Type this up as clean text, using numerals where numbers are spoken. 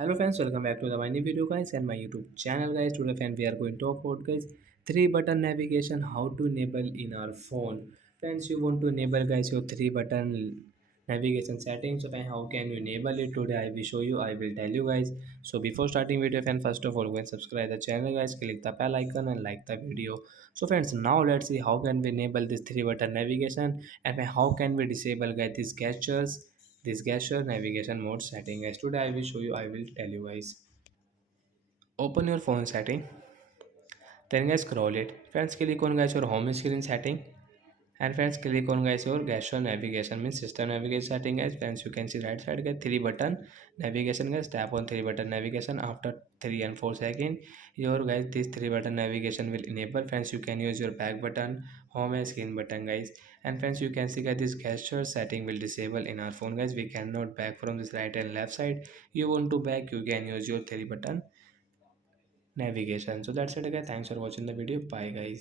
Hello friends, welcome back to the my new video guys and my YouTube channel guys. Today friend we are going to talk about guys three button navigation, how to enable in our phone. Friends, you want to enable guys your three button navigation settings. So friend, how can you enable it today? I will show you. I will tell you guys. So before starting video friend, first of all go and subscribe the channel guys. Click the bell icon and like the video. So friends, now let's see how can we enable this three button navigation and how can we disable guys these gestures, this gesture navigation mode setting guys. Today I will show you, I will tell you guys. Open your phone setting, then guys scroll it. Friends, click on guys your home screen setting, and friends click on guys your gesture navigation means system navigation setting guys. Friends, you can see right side guys three button navigation guys. Tap on three button navigation. After 3 and 4 seconds your guys this three button navigation will enable. Friends, you can use your back button, home and screen button guys. And friends, you can see guys this gesture setting will disable in our phone guys. We cannot back from this right and left side. You want to back, you can use your three button navigation. So that's it guys, thanks for watching the video, bye guys.